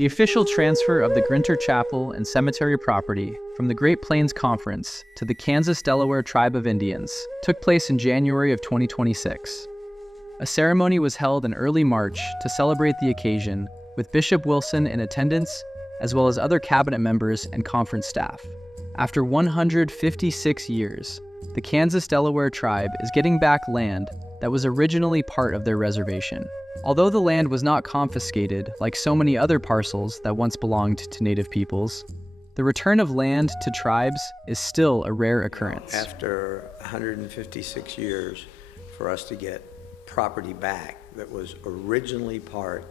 The official transfer of the Grinter Chapel and cemetery property from the Great Plains Conference to the Kansas Delaware Tribe of Indians took place in January of 2026. A ceremony was held in early March to celebrate the occasion, with Bishop Wilson in attendance, as well as other cabinet members and conference staff. After 156 years, the Kansas Delaware Tribe is getting back land that was originally part of their reservation. Although the land was not confiscated like so many other parcels that once belonged to Native peoples, the return of land to tribes is still a rare occurrence. After 156 years, for us to get property back that was originally part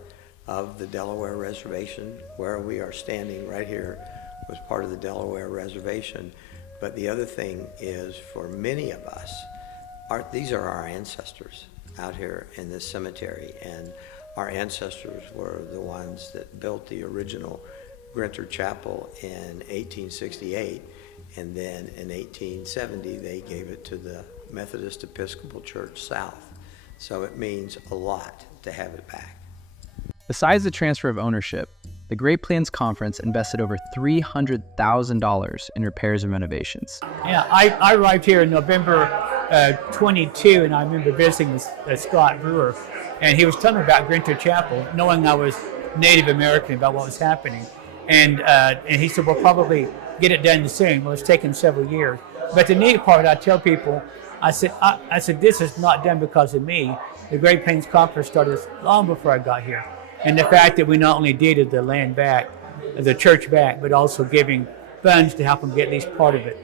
of the Delaware Reservation, where we are standing right here was part of the Delaware Reservation. But the other thing is, for many of us, these are our ancestors out here in this cemetery, and our ancestors were the ones that built the original Grinter Chapel in 1868, and then in 1870 they gave it to the Methodist Episcopal Church South. So it means a lot to have it back. Besides the transfer of ownership, the Great Plains Conference invested over $300,000 in repairs and renovations. Yeah, I arrived here in November 22, and I remember visiting with Scott Brewer, and he was telling me about Grinter Chapel, knowing I was Native American, about what was happening. And he said, we'll probably get it done soon. Well, it's taken several years. But the neat part, I tell people, I said, this is not done because of me. The Great Plains Conference started long before I got here. And the fact that we not only deeded the land back, the church back, but also giving funds to help them get at least part of it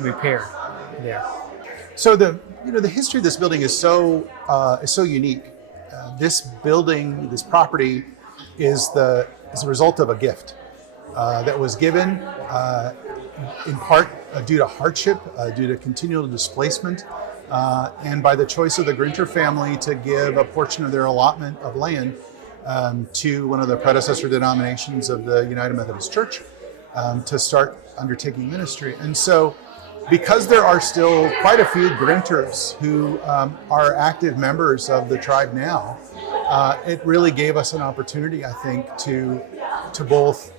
repaired there. So the history of this building is so unique. This building, this property, is the result of a gift that was given in part due to hardship, due to continual displacement, and by the choice of the Grinter family to give a portion of their allotment of land to one of the predecessor denominations of the United Methodist Church to start undertaking ministry. And so, because there are still quite a few Grinters who are active members of the tribe now, it really gave us an opportunity, I think, to both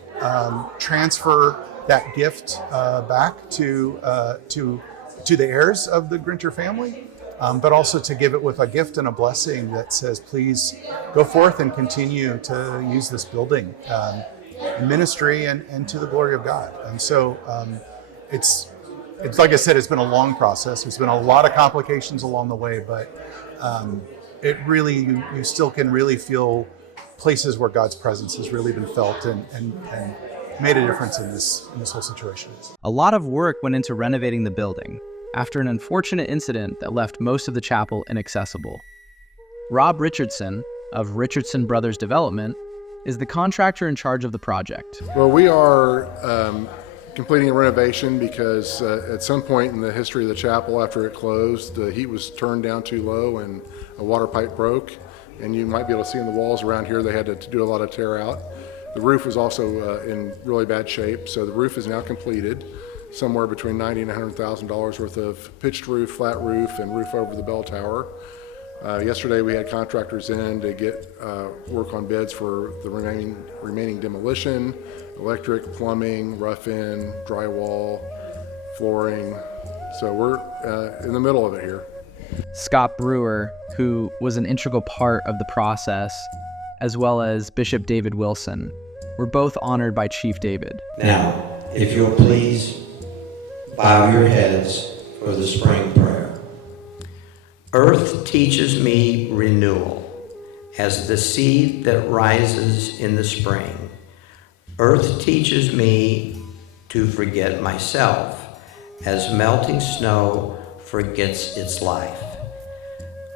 transfer that gift back to the heirs of the Grinter family, but also to give it with a gift and a blessing that says, please go forth and continue to use this building in ministry and to the glory of God. And so it's like I said, it's been a long process. There's been a lot of complications along the way, but it really, you still can really feel places where God's presence has really been felt and made a difference in this whole situation. A lot of work went into renovating the building after an unfortunate incident that left most of the chapel inaccessible. Rob Richardson of Richardson Brothers Development is the contractor in charge of the project. Well, we are completing a renovation because at some point in the history of the chapel, after it closed, the heat was turned down too low and a water pipe broke. And you might be able to see in the walls around here, they had to do a lot of tear out. The roof was also in really bad shape, so the roof is now completed, somewhere between $90,000 and $100,000 worth of pitched roof, flat roof, and roof over the bell tower. Yesterday we had contractors in to get work on bids for the remaining demolition, electric, plumbing, rough-in, drywall, flooring. So we're in the middle of it here. Scott Brewer, who was an integral part of the process, as well as Bishop David Wilson, were both honored by Chief David. Now, if you'll please bow your heads for the spring prayer. Earth teaches me renewal as the seed that rises in the spring. Earth teaches me to forget myself as melting snow forgets its life.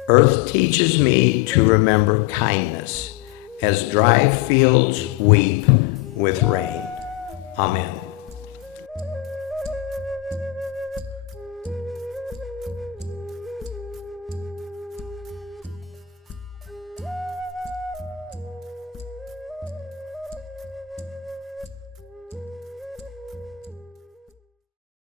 Earth teaches me to remember kindness as dry fields weep with rain. Amen.